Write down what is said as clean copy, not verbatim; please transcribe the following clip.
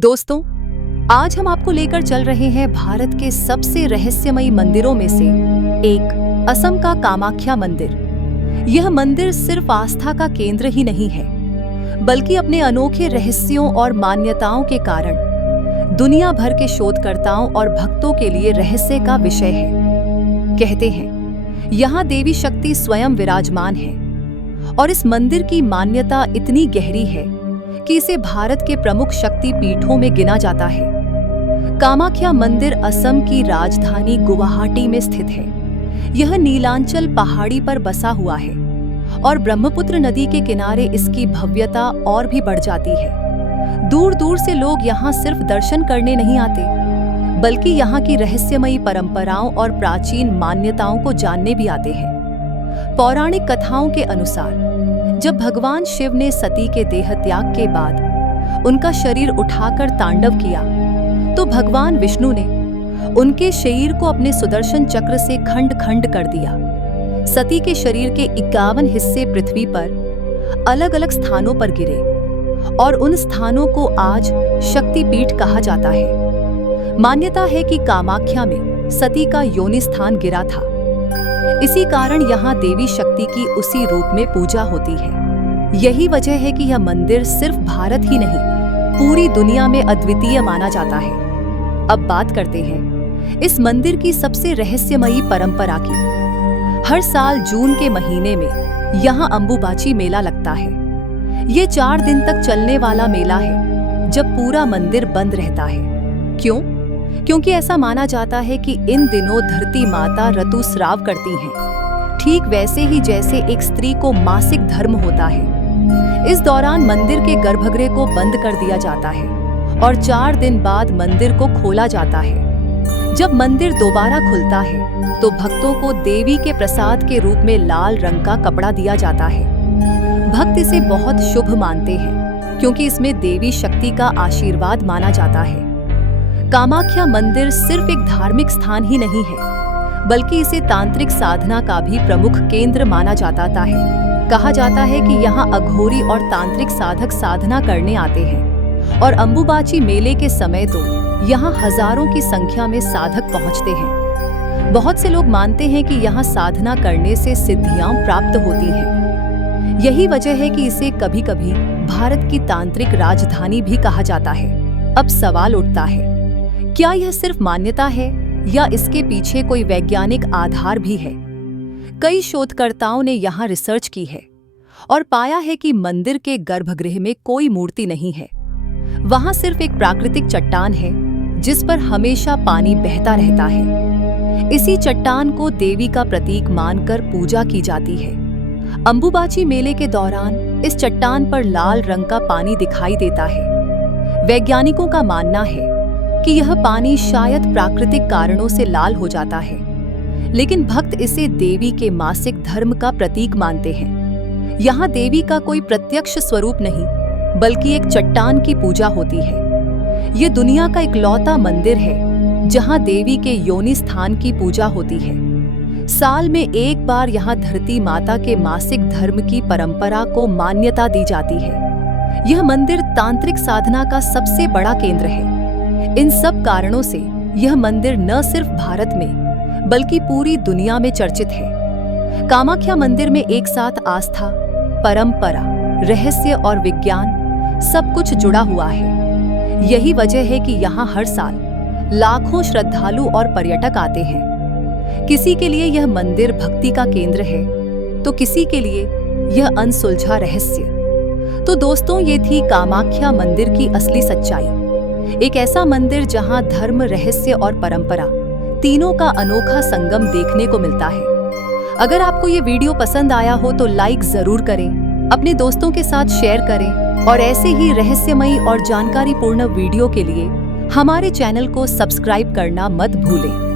दोस्तों, आज हम आपको लेकर चल रहे हैं भारत के सबसे रहस्यमयी मंदिरों में से एक, असम का कामाख्या मंदिर। यह मंदिर सिर्फ आस्था का केंद्र ही नहीं है, बल्कि अपने अनोखे रहस्यों और मान्यताओं के कारण दुनिया भर के शोधकर्ताओं और भक्तों के लिए रहस्य का विषय है। कहते हैं, यहाँ देवी शक्ति स्वयं विराजमान है और इस मंदिर की मान्यता इतनी गहरी है कि इसे भारत के प्रमुख शक्ति पीठों में गिना जाता है। कामाख्या मंदिर असम की राजधानी गुवाहाटी में स्थित है। यह नीलांचल पहाड़ी पर बसा हुआ है और ब्रह्मपुत्र नदी के किनारे इसकी भव्यता और भी बढ़ जाती है। दूर दूर से लोग यहाँ सिर्फ दर्शन करने नहीं आते, बल्कि यहाँ की रहस्यमयी परंपराओं और प्राचीन मान्यताओं को जानने भी आते हैं। पौराणिक कथाओं के अनुसार जब भगवान शिव ने सती के देह त्याग के बाद उनका शरीर उठाकर तांडव किया, तो भगवान विष्णु ने उनके शरीर को अपने सुदर्शन चक्र से खंड खंड कर दिया। सती के शरीर के 51 हिस्से पृथ्वी पर अलग अलग स्थानों पर गिरे और उन स्थानों को आज शक्तिपीठ कहा जाता है। मान्यता है कि कामाख्या में सती का योनि स्थान गिरा था। इसी कारण यहाँ देवी शक्ति की उसी रूप में पूजा होती है। यही वजह है कि यह मंदिर सिर्फ भारत ही नहीं, पूरी दुनिया में अद्वितीय माना जाता है। अब बात करते हैं इस मंदिर की सबसे रहस्यमयी परंपरा की। हर साल जून के महीने में यहाँ अंबुबाची मेला लगता है। ये 4 दिन तक चलने वाला मेला है, जब पूरा मंदिर बंद रहता है। क्यों? क्योंकि ऐसा माना जाता है कि इन दिनों धरती माता ऋतुस्राव करती हैं, ठीक वैसे ही जैसे एक स्त्री को मासिक धर्म होता है। इस दौरान मंदिर के गर्भगृह को बंद कर दिया जाता है और 4 दिन बाद मंदिर को खोला जाता है। जब मंदिर दोबारा खुलता है तो भक्तों को देवी के प्रसाद के रूप में लाल रंग का कपड़ा दिया जाता है। भक्त इसे बहुत शुभ मानते हैं, क्योंकि इसमें देवी शक्ति का आशीर्वाद माना जाता है। कामाख्या मंदिर सिर्फ एक धार्मिक स्थान ही नहीं है, बल्कि इसे तांत्रिक साधना का भी प्रमुख केंद्र माना जाता है। कहा जाता है कि यहाँ अघोरी और तांत्रिक साधक साधना करने आते हैं और अंबुबाची मेले के समय तो यहाँ हजारों की संख्या में साधक पहुँचते हैं। बहुत से लोग मानते हैं कि यहाँ साधना करने से सिद्धियां प्राप्त होती हैं। यही वजह है कि इसे कभी कभी भारत की तांत्रिक राजधानी भी कहा जाता है। अब सवाल उठता है, क्या यह सिर्फ मान्यता है या इसके पीछे कोई वैज्ञानिक आधार भी है? कई शोधकर्ताओं ने यहाँ रिसर्च की है और पाया है कि मंदिर के गर्भगृह में कोई मूर्ति नहीं है। वहाँ सिर्फ एक प्राकृतिक चट्टान है, जिस पर हमेशा पानी बहता रहता है। इसी चट्टान को देवी का प्रतीक मानकर पूजा की जाती है। अंबुबाची मेले के दौरान इस चट्टान पर लाल रंग का पानी दिखाई देता है। वैज्ञानिकों का मानना है कि यह पानी शायद प्राकृतिक कारणों से लाल हो जाता है, लेकिन भक्त इसे देवी के मासिक धर्म का प्रतीक मानते हैं। यहाँ देवी का कोई प्रत्यक्ष स्वरूप नहीं, बल्कि एक चट्टान की पूजा होती है। ये दुनिया का इकलौता मंदिर है जहाँ देवी के योनि स्थान की पूजा होती है। साल में एक बार यहाँ धरती माता के मासिक धर्म की परंपरा को मान्यता दी जाती है। यह मंदिर तांत्रिक साधना का सबसे बड़ा केंद्र है। इन सब कारणों से यह मंदिर न सिर्फ भारत में, बल्कि पूरी दुनिया में चर्चित है। कामाख्या मंदिर में एक साथ आस्था, परंपरा, रहस्य और विज्ञान सब कुछ जुड़ा हुआ है। यही वजह है कि यहाँ हर साल लाखों श्रद्धालु और पर्यटक आते हैं। किसी के लिए यह मंदिर भक्ति का केंद्र है, तो किसी के लिए यह अनसुलझा रहस्य। तो दोस्तों, ये थी कामाख्या मंदिर की असली सच्चाई। एक ऐसा मंदिर जहां धर्म, रहस्य और परंपरा तीनों का अनोखा संगम देखने को मिलता है। अगर आपको ये वीडियो पसंद आया हो तो लाइक जरूर करें, अपने दोस्तों के साथ शेयर करें और ऐसे ही रहस्यमयी और जानकारीपूर्ण वीडियो के लिए हमारे चैनल को सब्सक्राइब करना मत भूलें।